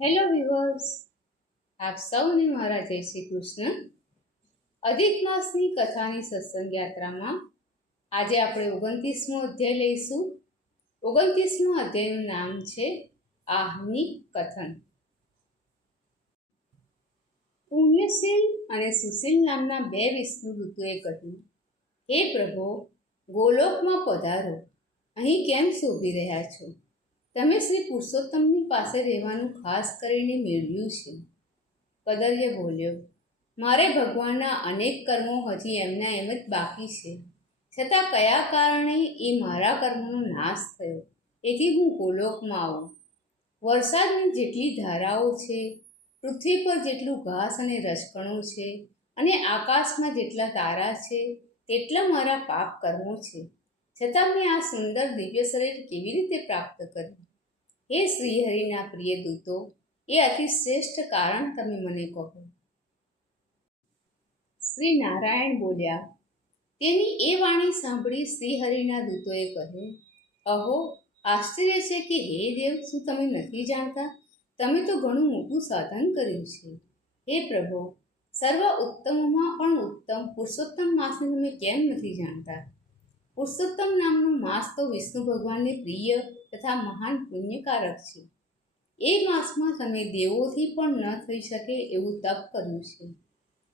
Hello weavers, આપ સૌને મારા જય શ્રી કૃષ્ણ. અધિક માસની કથાની સત્સંગ યાત્રામાં આજે આપણે 29મો અધ્યાય લઈશું. 29મા અધ્યાયનું નામ છે આહ્નિક કથન. પુણ્યશીલ અને સુશીલ નામના બે વિષ્ણુદૂતોએ કહ્યું, હે પ્રભુ, ગોલોકમાં પધારો. અહીં કેમ શોભી રહ્યા છો? તમે શ્રી પુરુષોત્તમની પાસે રહેવાનું ખાસ કરીને મેળવ્યું છે. કદર્ય બોલ્યો, મારે ભગવાનના અનેક કર્મો હજી એમના એમ જ બાકી છે. છતાં કયા કારણે એ મારા કર્મોનો નાશ થયો, એથી હું ગોલોકમાં આવું. વરસાદની જેટલી ધારાઓ છે, પૃથ્વી પર જેટલું ઘાસ અને રજકણું છે, અને આકાશમાં જેટલા તારા છે, તેટલા મારા પાપ કર્મો છે. છતાં મેં આ સુંદર દિવ્ય શરીર કેવી રીતે પ્રાપ્ત કર્યું? હે શ્રીહરિના પ્રિય દૂતો, એ અતિ શ્રેષ્ઠ કારણ તમે મને કહો. શ્રી નારાયણ બોલ્યા. તેની એ વાણી સાંભળી શ્રીહરિના દૂતોએ કહ્યું, અહો, આશ્ચર્ય છે કે હે દેવ, શું તમે નથી જાણતા? તમે તો ઘણું મોટું સાધન કર્યું છે. હે પ્રભુ, સર્વ ઉત્તમોમાં પણ ઉત્તમ પુરુષોત્તમ માસને તમે કેમ નથી જાણતા? પુરુષોત્તમ નામનો માસ તો વિષ્ણુ ભગવાનને પ્રિય તથા મહાન પુણ્યકારક છે. એ માસમાં તમે દેવોથી પણ ન થઈ શકે એવું તપ કર્યું છે.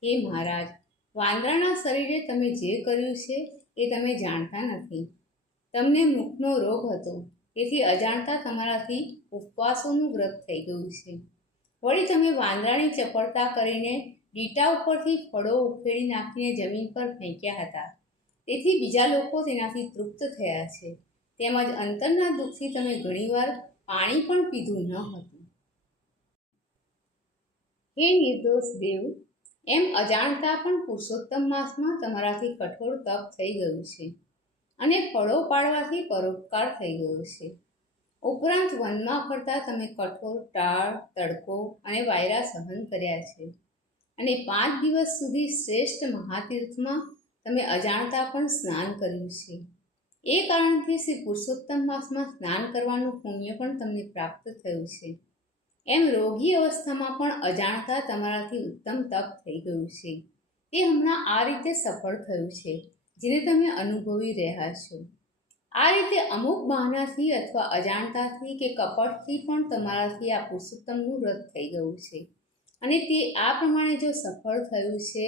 હે મહારાજ, વાંદરાના શરીરે તમે જે કર્યું છે એ તમે જાણતા નથી. તમને મુખનો રોગ હતો, તેથી અજાણતા તમારાથી ઉપવાસોનું વ્રત થઈ ગયું છે. વળી તમે વાંદરાની ચપળતા કરીને ડીટા ઉપરથી ફળો ઉખેડી નાખીને જમીન પર ફેંક્યા હતા, તેથી બીજા લોકો તેનાથી તૃપ્ત થયા છે. તેમજ અંતરના દુઃખથી તમે ઘણીવાર પાણી પણ પીધું ન હતું. હે નિર્દોષ દેવ, એમ અજાણતા પણ પુરુષોત્તમ માસમાં તમારાથી કઠોર તપ થઈ ગયું છે, અને ફળો પાડવાથી પરોપકાર થઈ ગયો છે. ઉપરાંત વનમાં ફરતા તમે કઠોર ટાળ, તડકો અને વાયરા સહન કર્યા છે, અને 5 દિવસ સુધી શ્રેષ્ઠ મહાતીર્થમાં તમે અજાણતા પણ સ્નાન કર્યું છે. એ કારણથી શ્રી પુરુષોત્તમ માસમાં સ્નાન કરવાનું પુણ્ય પણ તમને પ્રાપ્ત થયું છે. એમ રોગી અવસ્થામાં પણ અજાણતા તમારાથી ઉત્તમ તપ થઈ ગયું છે. તે હમણાં આ રીતે સફળ થયું છે, જેને તમે અનુભવી રહ્યા છો. આ રીતે અમુક બહાનાથી અથવા અજાણતાથી કે કપટથી પણ તમારાથી આ પુરુષોત્તમનું વ્રત થઈ ગયું છે, અને તે આ પ્રમાણે જો સફળ થયું છે,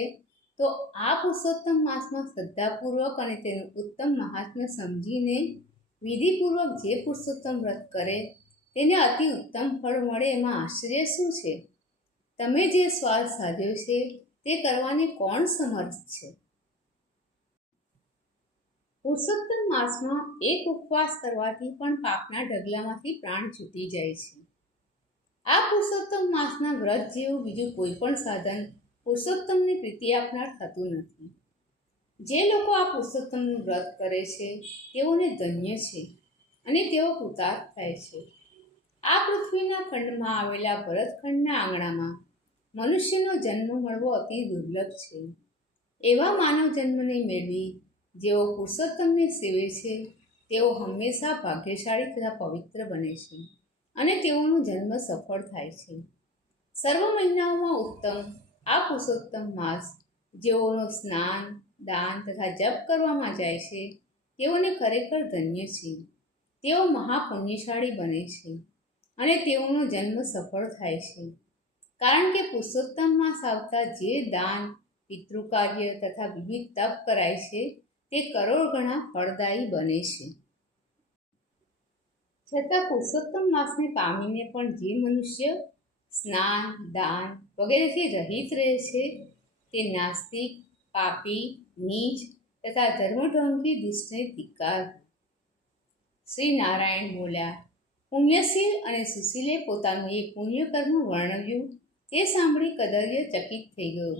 તો આ પુરુષોત્તમ માસમાં શ્રદ્ધાપૂર્વક અને તેનું ઉત્તમ મહાત્મ્ય સમજીને વિધિપૂર્વક જે પુરુષોત્તમ વ્રત કરે તેને અતિ ઉત્તમ ફળ મળે, એમાં આશ્ચર્ય શું છે? તમે જે સ્વાદ સાધ્યો છે તે કરવાને કોણ સમર્થ છે? પુરુષોત્તમ માસમાં એક ઉપવાસ કરવાથી પણ પાપના ઢગલામાંથી પ્રાણ છૂટી જાય છે. આ પુરુષોત્તમ માસના વ્રત જેવું બીજું કોઈ પણ સાધન પુરુષોત્તમની પ્રીતિ આપનાર થતું નથી. જે લોકો આ પુરુષોત્તમનું વ્રત કરે છે તેઓને ધન્ય છે, અને તેઓ કૃતાર્થ થાય છે. આ પૃથ્વીના ખંડમાં આવેલા ભરતખંડના આંગણામાં મનુષ્યનો જન્મ મળવો અતિ દુર્લભ છે. એવા માનવ જન્મને મેળવી જેઓ પુરુષોત્તમને સેવે છે, તેઓ હંમેશા ભાગ્યશાળી તથા પવિત્ર બને છે, અને તેઓનો જન્મ સફળ થાય છે. સર્વ મહિનાઓમાં ઉત્તમ આ પુરુષોત્તમ માસ જેઓનો સ્નાન, દાન તથા જપ કરવામાં જાય છે, તેઓને ખરેખર ધન્ય છે. તેઓ મહાપુણ્યશાળી બને છે, અને તેઓનો જન્મ સફળ થાય છે. કારણ કે પુરુષોત્તમ માસ આવતા જે દાન, પિતૃકાર્ય તથા વિવિધ તપ કરાય છે તે કરોડ ગણા ફળદાયી બને છે. છતાં પુરુષોત્તમ માસને પામીને પણ જે મનુષ્ય સ્નાન, દાન વગેરેથી રહિત રહે છે તે નાસ્તિક, પાપી, નીચ તથા ધર્મઢોંગી દુષ્ટને ધિક્કાર. શ્રી નારાયણ બોલ્યા. પુણ્યશીલ અને સુશીલે પોતાનું એ પુણ્યકર્મ વર્ણવ્યું તે સાંભળી કદર્ય ચકિત થઈ ગયો.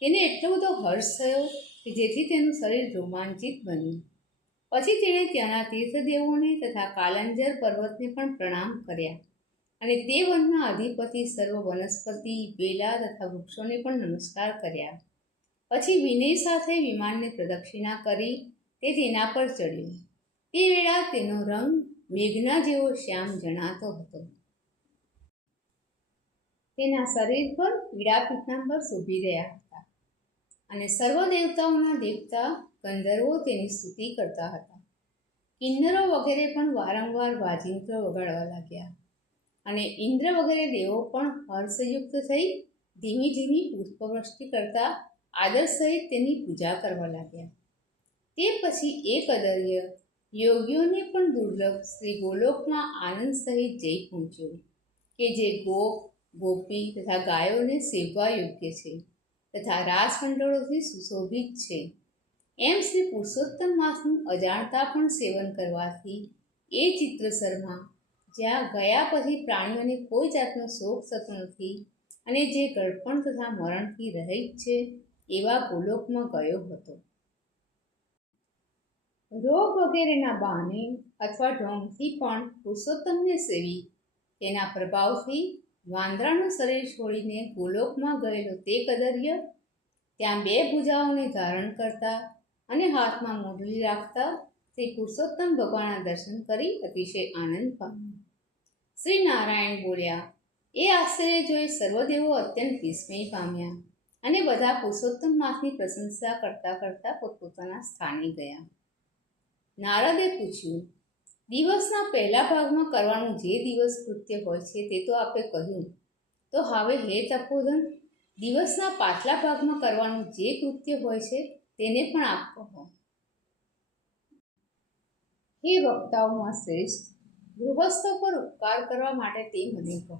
તેને એટલો બધો હર્ષ થયો કે જેથી તેનું શરીર રોમાંચિત બન્યું. પછી તેણે ત્યાંના તીર્થદેવોને તથા કાલંજર પર્વતને પણ પ્રણામ કર્યા, અને તે વનના અધિપતિ સર્વ વનસ્પતિ, બેલા તથા વૃક્ષોને પણ નમસ્કાર કર્યા. પછી વિનય સાથે વિમાનને પ્રદક્ષિણા કરી તે તેના પર ચડ્યો. તે વેળા તેનો રંગ મેઘના જેવો શ્યામ જણાતો હતો. તેના શરીર પર પીળા પીતાંબર શોભી રહ્યા હતા, અને સર્વ દેવતાઓના દેવતા ગંધર્વો તેની સ્તુતિ કરતા હતા. કિન્નરો વગેરે પણ વારંવાર વાજિંત્ર વગાડવા લાગ્યા, અને ઇન્દ્ર વગેરે દેવો પણ હર્ષયુક્ત થઈ ધીમી ધીમી પુષ્પવૃષ્ટિ કરતા આદર સહિત તેની પૂજા કરવા લાગ્યા. તે પછી એક અદર્ય યોગીઓને પણ દુર્લભ શ્રી ગોલોકમાં આનંદ સહિત જઈ પહોંચ્યો, કે જે ગોપ ગોપી તથા ગાયોને સેવવા યોગ્ય છે તથા રાસમંડળોથી સુશોભિત છે. એમ શ્રી પુરુષોત્તમ માસનું અજાણતા પણ સેવન કરવાથી એ ચિત્રસરમાં, જ્યાં ગયા પછી પ્રાણીઓને કોઈ જાતનો શોક થતો નથી અને જે ગળપણ તથા મરણથી રહિત છે, એવા ગોલોકમાં ગયો હતો. રોગ વગેરેના બહાને અથવા ઢોંગથી પણ પુરુષોત્તમને સેવી તેના પ્રભાવથી વાંદરાનું શરીર છોડીને ગોલોકમાં ગયેલો તે કદર્ય ત્યાં 2 ભુજાઓને ધારણ કરતા અને હાથમાં મુરલી રાખતા શ્રી પુરુષોત્તમ ભગવાનના દર્શન કરી અતિશય આનંદ પામ્યો. શ્રી નારાયણ બોલ્યા, એ આશ્ચર્ય જોઈ સર્વદેવો અત્યંત વિસ્મય પામ્યા અને બધા પુરુષોત્તમ માસની પ્રશંસા કરતા કરતા પોતપોતાના સ્થાને ગયા. નારદે પૂછ્યું, દિવસના પહેલા ભાગમાં કરવાનું જે દિવસ કૃત્ય હોય છે તે તો આપે કહ્યું, તો હવે હે તપોધન, દિવસના પાછલા ભાગમાં કરવાનું જે કૃત્ય હોય છે તેને પણ આપ કહો. હે વક્તાઓમાં શ્રેષ્ઠ, ગૃહસ્થો પર ઉપકાર કરવા માટે તે મને કહો,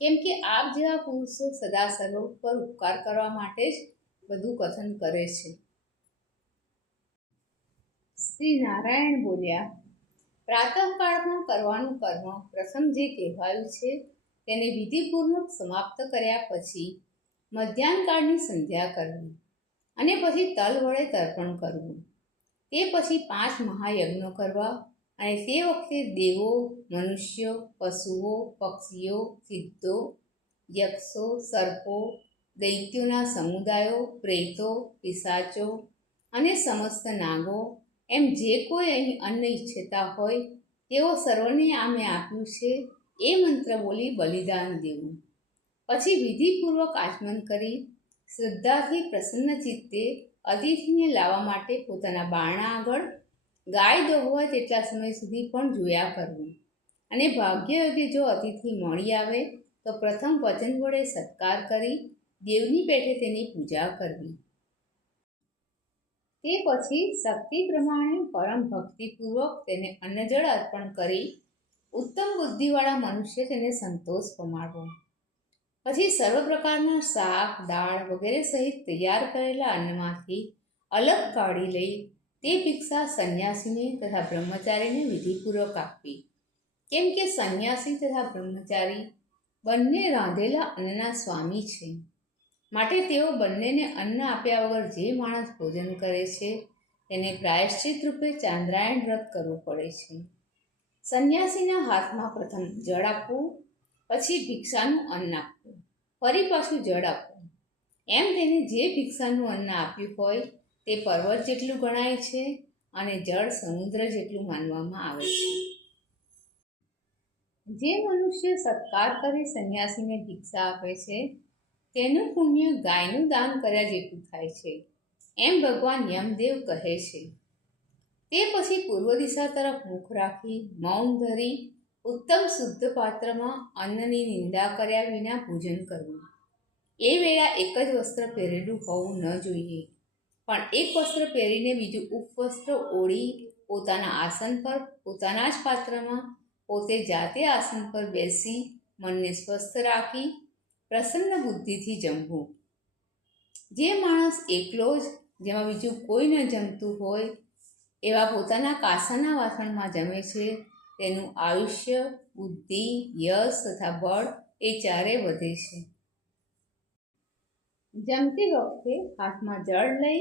કેમ કે આપ જેવા પુરુષો સદા સર્વ પર ઉપકાર કરવા માટે જ બધું કથન કરે છે. શ્રી નારાયણ બોલ્યા, પ્રાતઃકાળમાં કરવાનું કર્મ પ્રથમ જે કહેવાયું છે તેને વિધિપૂર્વક સમાપ્ત કર્યા પછી મધ્યાહનકાળની સંધ્યા કરવી, અને પછી તલ વડે તર્પણ કરવું. તે પછી 5 મહાયજ્ઞો કરવા, અને તે વખતે દેવો, મનુષ્યો, પશુઓ, પક્ષીઓ, સિદ્ધો, યક્ષો, સર્પો, દૈત્યોના સમુદાયો, પ્રેતો, પિશાચો અને સમસ્ત નાગો, એમ જે કોઈ અહીં અન્ન ઈચ્છતા હોય તેઓ સર્વને આ મેં આપ્યું છે એ મંત્ર બોલી બલિદાન દેવું. પછી વિધિપૂર્વક આચમન કરી શ્રદ્ધાથી પ્રસન્ન ચિત્તે અતિથિને લાવવા માટે પોતાના બારણા આગળ ગાય દોહવાય તેટલા સમય સુધી પણ જોયા કરવું, અને ભાગ્યયોગે જો અતિથિ મળી આવે તો પ્રથમ વચન વડે સત્કાર કરી દેવની પેઠે તેની પૂજા કરવી. તે પછી શક્તિ પ્રમાણે પરમ ભક્તિપૂર્વક તેને અન્નજળ અર્પણ કરી ઉત્તમ બુદ્ધિવાળા મનુષ્ય તેને સંતોષ પમાડવો. પછી સર્વ પ્રકારના શાક, દાળ વગેરે સહિત તૈયાર કરેલા અન્નમાંથી અલગ કાઢી લઈ તે ભિક્ષા સંન્યાસીને તથા બ્રહ્મચારીને વિધિપૂર્વક આપવી. કેમ કે સંન્યાસી તથા બ્રહ્મચારી બંને રાંધેલા અન્નના સ્વામી છે, માટે તેઓ બંનેને અન્ન આપ્યા વગર જે માણસ ભોજન કરે છે તેને પ્રાયશ્ચિત રૂપે ચાંદ્રાયણ વ્રત કરવું પડે છે. સંન્યાસીના હાથમાં પ્રથમ જળ આપવું, પછી ભિક્ષાનું અન્ન આપવું, ફરી પાછું જળ આપવું. એમ તેને જે ભિક્ષાનું અન્ન આપ્યું હોય તે પર્વત જેટલું ગણાય છે અને જળ સમુદ્ર જેટલું માનવામાં આવે છે. જે મનુષ્ય સત્કાર કરી સંન્યાસીને ભિક્ષા આપે છે તેનું પુણ્ય ગાયનું દાન કર્યા જેટલું થાય છે, એમ ભગવાન યમદેવ કહે છે. તે પછી પૂર્વ દિશા તરફ મુખ રાખી મૌન ધરી ઉત્તમ શુદ્ધ પાત્રમાં અન્નની નિંદા કર્યા વિના ભોજન કરવું. એ વેળા એક જ વસ્ત્ર પહેરેલું હોવું ન જોઈએ, પણ એક વસ્ત્ર પહેરીને બીજું ઉપવસ્ત્ર ઓઢી પોતાના આસન પર પોતાના જ પાત્રમાં પોતે જાતે આસન પર બેસી મનને સ્વસ્થ રાખી પ્રસન્ન બુદ્ધિથી જમવું. જે માણસ એકલો જ, જેમાં બીજું કોઈ ન જમતું હોય, એવા પોતાના કાંસાના વાસણમાં જમે છે તેનું આયુષ્ય, બુદ્ધિ, યશ તથા બળ એ ચારે વધે છે. જમતી વખતે હાથમાં જળ લઈ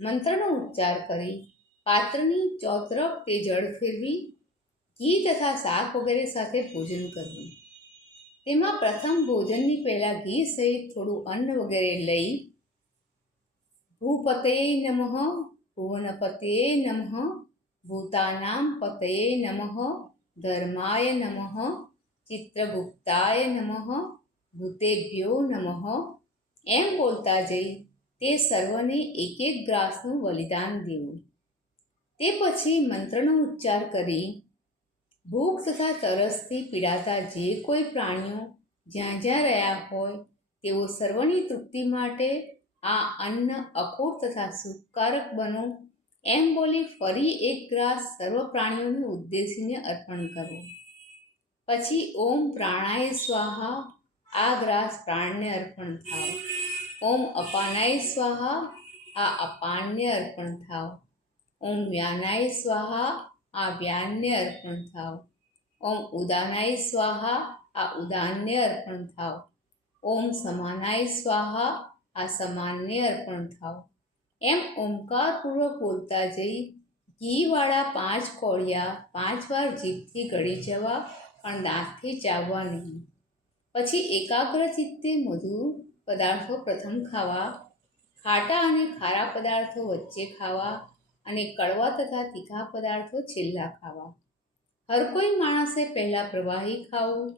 મંત્રનો ઉચ્ચાર કરી પાત્રની ચોતરફ તે જળ ફેરવી ઘી તથા શાક વગેરે સાથે ભોજન કરવું. તેમાં પ્રથમ ભોજનની પહેલાં ઘી સહિત થોડું અન્ન વગેરે લઈ ભૂપતયે નમઃ, ભુવનપતયે નમઃ, ભૂતાનામ પતયે નમઃ, ધર્માય નમઃ, ચિત્રગુપ્તાય નમઃ, ભૂતેભ્યો નમઃ એમ બોલતા જઈ તે સર્વને એક એક ગ્રાસનું બલિદાન દેવું. તે પછી મંત્રનો ઉચ્ચાર કરી ભૂખ તથા તરસથી પીડાતા જે કોઈ પ્રાણીઓ જ્યાં જ્યાં રહ્યા હોય તેઓ સર્વની તૃપ્તિ માટે આ અન્ન અખૂટ તથા સુખકારક બનો એમ બોલી ફરી એક ગ્રાસ સર્વ પ્રાણીઓને ઉદ્દેશીને અર્પણ કરો. પછી ઓમ પ્રાણાય સ્વાહા આ ગ્રાસ પ્રાણને અર્પણ થાવ. ઓમ અપાનાય સ્વાહા આ અપાનને અર્પણ થાવ. ઓમ વ્યાનાય સ્વાહા આ વ્યાનને અર્પણ થાવ. ઓમ ઉદાનાય સ્વાહા આ ઉદાનને અર્પણ થાવ. ઓમ સમાનાય સ્વાહા આ સમાનને અર્પણ થાવ. એમ ઓમકારપૂર્વક બોલતા જઈ ઘીવાળા 5 કોળિયા 5 વાર જીભથી ગળી જવા પણ દાંતથી ચાવવા નહીં. પછી એકાગ્ર ચિત્તે મધુર પદાર્થો પ્રથમ ખાવા, ખાટા અને ખારા પદાર્થો વચ્ચે ખાવા અને કડવા તથા તીખા પદાર્થો છેલ્લા ખાવા. હર કોઈ માણસે પહેલાં પ્રવાહી ખાવું,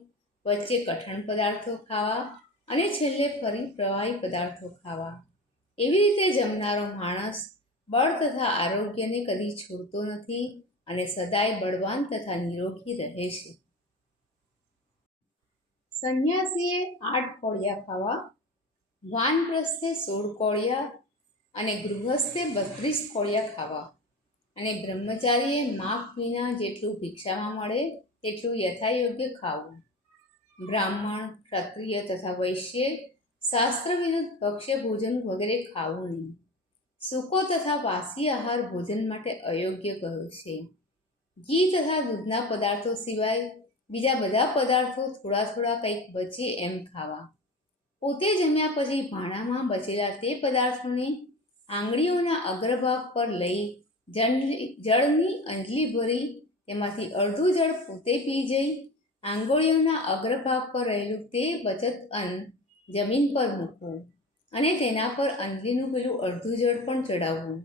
વચ્ચે કઠણ પદાર્થો ખાવા અને છેલ્લે ફરી પ્રવાહી પદાર્થો ખાવા. એવી રીતે જમનારો માણસ બળ તથા આરોગ્યને કદી છોડતો નથી અને સદાય બળવાન તથા નિરોગી રહે છે. સંન્યાસીએ 8 કોળિયા ખાવા, વાનપ્રસ્થે 16 કોળિયા અને ગૃહસ્થે 32 કોળિયા ખાવા અને બ્રહ્મચારીએ માપ વિના જેટલું ભિક્ષામાં મળે તેટલું યથાયોગ્ય ખાવું. બ્રાહ્મણ, ક્ષત્રિય તથા વૈશ્ય શાસ્ત્ર વિરુદ્ધ ભક્ષ્ય ભોજન વગેરે ખાવું નહીં. સૂકો તથા વાસી આહાર ભોજન માટે અયોગ્ય કહ્યો છે. ઘી તથા દૂધના પદાર્થો સિવાય બીજા બધા પદાર્થો થોડા થોડા કંઈક બચે એમ ખાવા. પોતે જમ્યા પછી ભાણામાં બચેલા તે પદાર્થોને આંગળીઓના અગ્રભાગ પર લઈ જળની અંજલી ભરી તેમાંથી અડધું જળ પોતે પી જઈ આંગળીઓના અગ્રભાગ પર રહેલું તે બચત અન્ન જમીન પર મૂકવું અને તેના પર અંજલીનું પેલું અડધું જળ પણ ચડાવવું.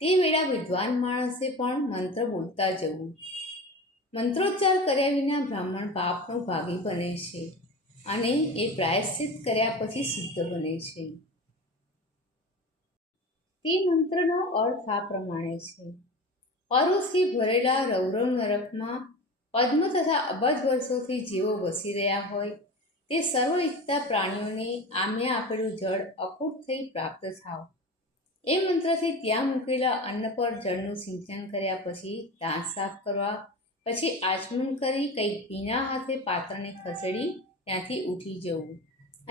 તે વેળા વિદ્વાન માણસે પણ મંત્ર બોલતા જવું. મંત્રોચ્ચાર કર્યા વિના બ્રાહ્મણ પાપનો ભાગી બને છે અને એ પ્રાયશ્ચિત કર્યા પછી શુદ્ધ બને છે. તે મંત્રનો અર્થ આ પ્રમાણે છે. પરોથી ભરેલા રૌરવ નરકમાં પદ્મ તથા અબજ વર્ષોથી જેઓ વસી રહ્યા હોય તે સર્વ ઇચ્છતા પ્રાણીઓને આમે આપેલું જળ અખૂટ થઈ પ્રાપ્ત થાવ. એ મંત્રથી ત્યાં મૂકેલા અન્ન પર જળનું સિંચન કર્યા પછી દાંત સાફ કરવા, પછી આચમન કરી કંઈક ભીના હાથે પાત્રને ખસેડી ત્યાંથી ઉઠી જવું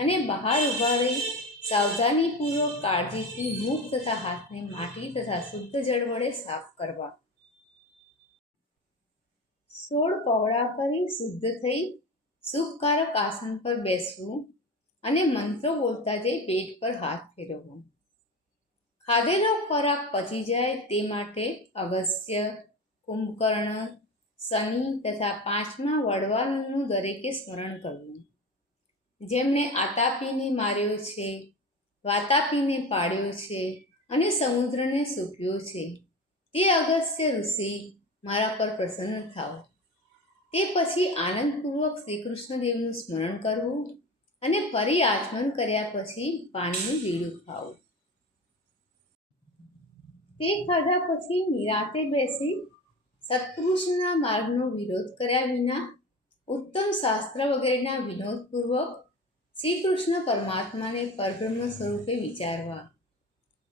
અને બહાર ઊભા રહી સાવધાનીપૂર્વક કાળજીથી મુખ તથા હાથને માટી તથા શુદ્ધ જળ વડે સાફ કરવા. 16 પગડા કરી શુદ્ધ થઈ સુખકારક આસન પર બેસવું અને મંત્રો બોલતા જઈ પેટ પર હાથ ફેરવવો. ખાધેલો ખોરાક પચી જાય તે માટે અગસ્ત્ય, કુંભકર્ણ, શનિ તથા 5મા વડવાનનું દરેકે સ્મરણ કરવું. જેમને આતાપીને માર્યો છે, વાતાપીને પાડ્યો છે અને સમુદ્રને સૂક્યો છે, તે અગસ્ત્ય ઋષિ મારા પર પ્રસન્ન થાવ. તે પછી આનંદપૂર્વક શ્રી કૃષ્ણદેવનું સ્મરણ કરવું અને ફરી આચમન કર્યા પછી પાનનું બીડું ખાવું. તે ખાધા પછી નિરાંતે બેસી સત્પુરુષના માર્ગનો વિરોધ કર્યા વિના ઉત્તમ શાસ્ત્ર વગેરેના વિનોદપૂર્વક શ્રી કૃષ્ણ પરમાત્માને પરબ્રહ્મ સ્વરૂપે વિચારવા.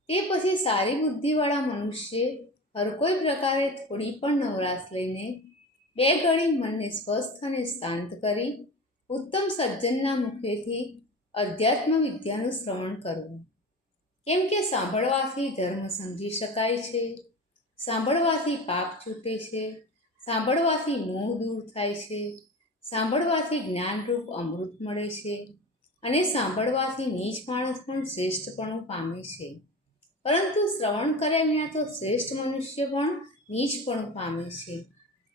તે પછી સારી બુદ્ધિવાળા મનુષ્ય હર કોઈ પ્રકારે થોડી પણ નવરાશ લઈને 2 ઘડી મનને સ્વસ્થ અને શાંત કરી ઉત્તમ સજ્જનના મુખેથી અધ્યાત્મ વિદ્યાનું શ્રવણ કરવું. કેમ કે સાંભળવાથી ધર્મ સમજી શકાય છે, સાંભળવાથી પાપ છૂટે છે, સાંભળવાથી મોહ દૂર થાય છે, સાંભળવાથી જ્ઞાનરૂપ અમૃત મળે છે અને સાંભળવાથી નીચ માણસ પણ શ્રેષ્ઠપણું પામે છે. પરંતુ શ્રવણ કર્યા વિના તો શ્રેષ્ઠ મનુષ્ય પણ નીચપણું પામે છે.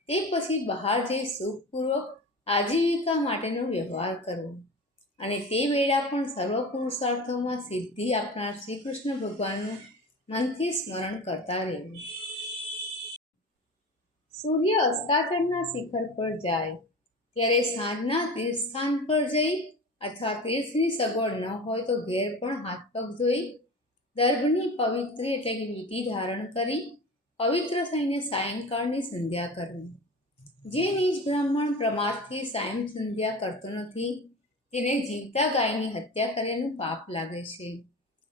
તે પછી બહાર જઈ સુખપૂર્વક આજીવિકા માટેનો વ્યવહાર કરવો અને તે વેળા પણ સર્વ પુરુષાર્થોમાં સિદ્ધિ આપનાર શ્રી કૃષ્ણ ભગવાનનું મનથી સ્મરણ કરતા રહેવું. સૂર્ય અસ્તાચળના શિખર પર જાય ત્યારે સાંજના તીર્થસ્થાન પર જઈ અથવા તીર્થની સગવડ ન હોય તો ઘેર પણ હાથ પગ ધોઈ દર્ભની પવિત્રી એટલે કે વીંટી ધારણ કરી પવિત્ર થઈને સાયંકાળની સંધ્યા કરવી. જે નીચ બ્રાહ્મણ પ્રમાદથી સાયં સંધ્યા કરતો નથી તેને જીવતા ગાયની હત્યા કર્યાનું પાપ લાગે છે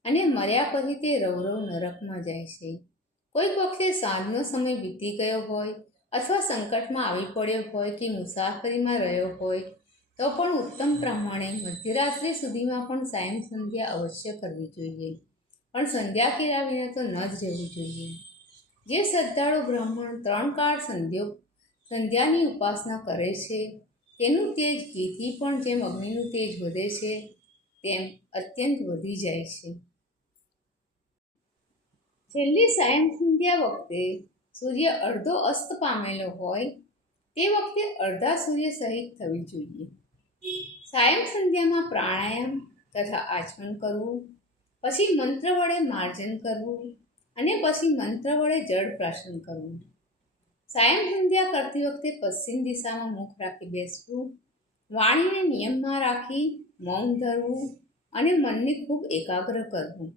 અને મર્યા પછી તે રવરવ નરકમાં જાય છે. કોઈક વખતે સાંજનો સમય વીતી ગયો હોય અથવા સંકટમાં આવી પડ્યો હોય કે મુસાફરીમાં રહ્યો હોય તો પણ ઉત્તમ પ્રમાણે મધ્યરાત્રિ સુધીમાં પણ સાયં સંધ્યા અવશ્ય કરવી જોઈએ, પણ સંધ્યા કર્યા વિના તો ન જ રહેવું જોઈએ. જે શ્રદ્ધાળુ બ્રાહ્મણ 3 કાળ સંધ્યાની ઉપાસના કરે છે તેનું તેજ ઘીથી પણ જેમ અગ્નિનું તેજ વધે છે તેમ અત્યંત વધી જાય છે. છેલ્લી સાયં સંધ્યા વખતે સૂર્ય અડધો અસ્ત પામેલો હોય તે વખતે અડધા સૂર્ય સહિત થવી જોઈએ. સાયં સંધ્યામાં પ્રાણાયામ તથા આચમન કરવું, પછી મંત્ર વડે માર્જન કરવું અને પછી મંત્ર વડે જળ પ્રાશન કરવું. સાયં સંધ્યા કરતી વખતે પશ્ચિમ દિશામાં મુખ રાખી બેસવું, વાણીને નિયમમાં રાખી મૌન ધરવું અને મનને ખૂબ એકાગ્ર કરવું.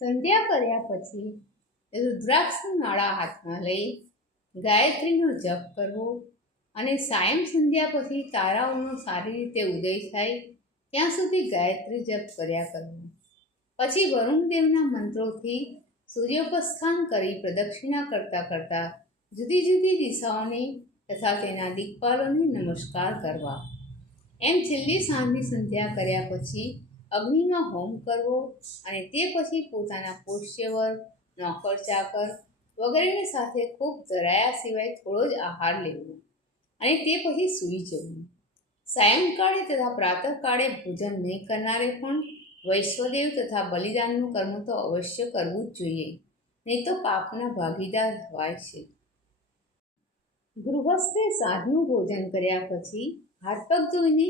સંધ્યા કર્યા પછી રુદ્રાક્ષની માળા હાથમાં લઈ ગાયત્રીનો જપ કરવો અને સાયં સંધ્યા પછી તારાઓનો સારી રીતે ઉદય થાય ત્યાં સુધી ગાયત્રી જપ કર્યા કરવું. પછી વરુણદેવના મંત્રોથી સૂર્યોપસ્થાન કરી પ્રદક્ષિણા કરતાં કરતાં જુદી જુદી દિશાઓને તથા તેના દિક્પાલોને નમસ્કાર કરવા. એમ છેલ્લી સાંજની સંધ્યા કર્યા પછી અગ્નિમાં હોમ કરવો અને તે પછી પોતાના પોષ્યવર, નોકર ચાકર વગેરેની સાથે ખૂબ ધરાયા સિવાય થોડો જ આહાર લેવો અને તે પછી સૂઈ જવું. સાયંકાળે તથા પ્રાતઃકાળે ભોજન નહીં કરનારે પણ વૈશ્વદેવ તથા બલિદાનનું કર્મ તો અવશ્ય કરવું જ જોઈએ, નહીં તો પાપના ભાગીદાર થવાય છે. ગૃહસ્થે સાંજનું ભોજન કર્યા પછી હાથ પગ ધોઈને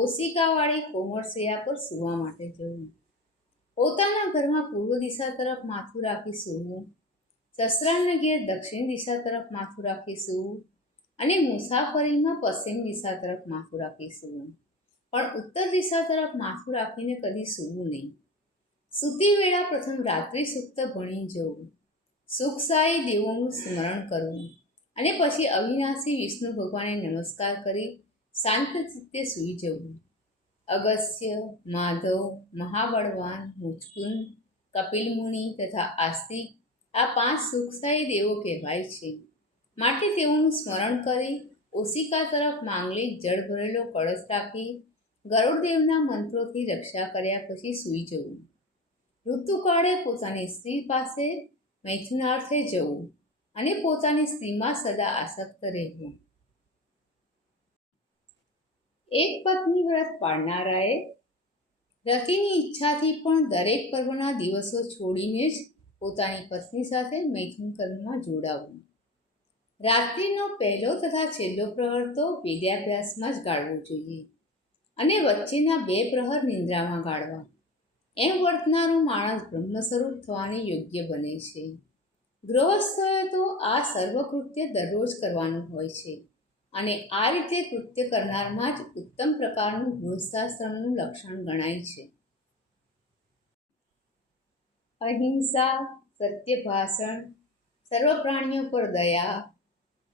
ઓશિકાવાળી કોમળ શૈયા પર સૂવા માટે જવું. પોતાના ઘરમાં પૂર્વ દિશા તરફ માથું રાખી સૂવું, સસરાના ઘેર દક્ષિણ દિશા તરફ માથું રાખી સૂવું અને મુસાફરીમાં પશ્ચિમ દિશા તરફ માથું રાખી સૂવું, પણ ઉત્તર દિશા તરફ માથું રાખીને કદી સૂવું નહીં. સૂતી વેળા પ્રથમ રાત્રિ સૂક્ત ભણી જવું, સુખશાહી દેવોનું સ્મરણ કરવું અને પછી અવિનાશી વિષ્ણુ ભગવાનને નમસ્કાર કરી શાંત ચિત્તે સૂઈ જવું. અગસ્ત્ય, માધવ, મહાબળવાન, મુચકુંદ, કપિલ મુનિ તથા આસ્તિક આ 5 સુખશાહી દેવો કહેવાય છે. માટે તેઓનું સ્મરણ કરી ઓશિકા તરફ માંગલિક જળ ભરેલો કળશ રાખી ગરુડદેવના મંત્રોથી રક્ષા કર્યા પછી સૂઈ જવું. ઋતુકાળે પોતાની સ્ત્રી પાસે મૈથુનાર્થે જવું અને પોતાની સ્ત્રીમાં સદા આસક્ત રહેવું. એક પત્ની વ્રત પાળનારાએ રતિની ઈચ્છાથી પણ દરેક પર્વના દિવસો છોડીને જ પોતાની પત્ની સાથે મૈથુન કર્મમાં જોડાવવું. રાત્રિનો પહેલો તથા છેલ્લો પ્રહર તો વેદ્યાભ્યાસમાં જ ગાળવો જોઈએ અને વચ્ચેના 2 પ્રહર નિંદ્રામાં ગાળવા. એમ વર્તનારો માણસ બ્રહ્મ સ્વરૂપ થવાને યોગ્ય બને છે. ગૃહસ્થોએ તો આ સર્વકૃત્ય દરરોજ કરવાનું હોય છે અને આ રીતે કૃત્ય કરનારમાં જ ઉત્તમ પ્રકારનું ગૃહસ્થાશ્રમનું લક્ષણ ગણાય છે. અહિંસા, સત્ય ભાષણ, સર્વ પ્રાણીઓ પર દયા,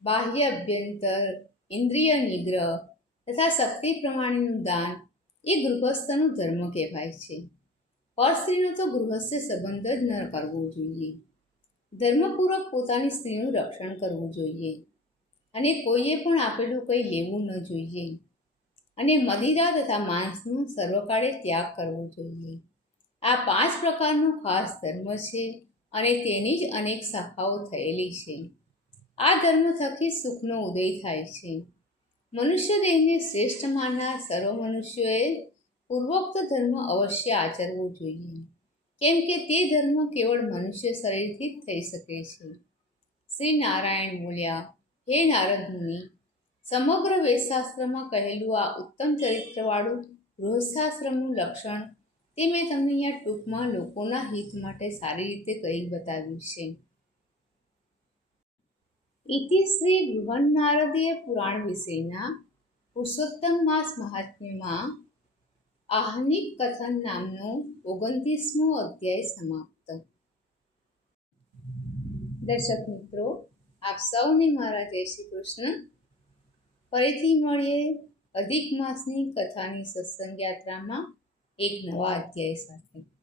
બાહ્ય અભ્યંતર, ઇન્દ્રિય નિગ્રહ તથા શક્તિ પ્રમાણેનું દાન એ ગૃહસ્થનો ધર્મ કહેવાય છે. પરસ્ત્રીનો તો ગૃહસ્થ સંબંધ જ ન કરવો જોઈએ. ધર્મપૂર્વક પોતાની સ્ત્રીનું રક્ષણ કરવું જોઈએ અને કોઈએ પણ આપેલું કંઈ લેવું ન જોઈએ અને મદિરા તથા માંસનો સર્વકાળે ત્યાગ કરવો જોઈએ. આ 5 પ્રકારનો ખાસ ધર્મ છે અને તેની જ અનેક શાખાઓ થયેલી છે. આ ધર્મ થકી સુખનો ઉદય થાય છે. મનુષ્ય દેહને શ્રેષ્ઠ માનનાર સર્વ મનુષ્યોએ પૂર્વોક્ત ધર્મ અવશ્ય આચરવો જોઈએ, કેમ કે તે ધર્મ કેવળ મનુષ્ય શરીરથી જ થઈ શકે છે. શ્રી નારાયણ બોલ્યા, હે નારદ મુનિ, સમગ્ર વેદશાસ્ત્રમાં કહેલું આ ઉત્તમ ચરિત્રવાળું ગૃહસ્થાશ્રમનું લક્ષણ તે મેં તમને અહીંયા ટૂંકમાં લોકોના હિત માટે સારી રીતે કહી બતાવ્યું છે. ઇતિ શ્રી બૃહન્નારદીય પુરાણ વિષયના પુરુષોત્તમ માસ મહાત્મ્યમાં આહ્નિક કથન નામનો 29મો અધ્યાય સમાપ્ત. દર્શક મિત્રો, આપ સૌને મારા જય શ્રી કૃષ્ણ. ફરીથી મળીએ અધિક માસની કથાની સત્સંગ યાત્રામાં એક નવા અધ્યાય સાથે.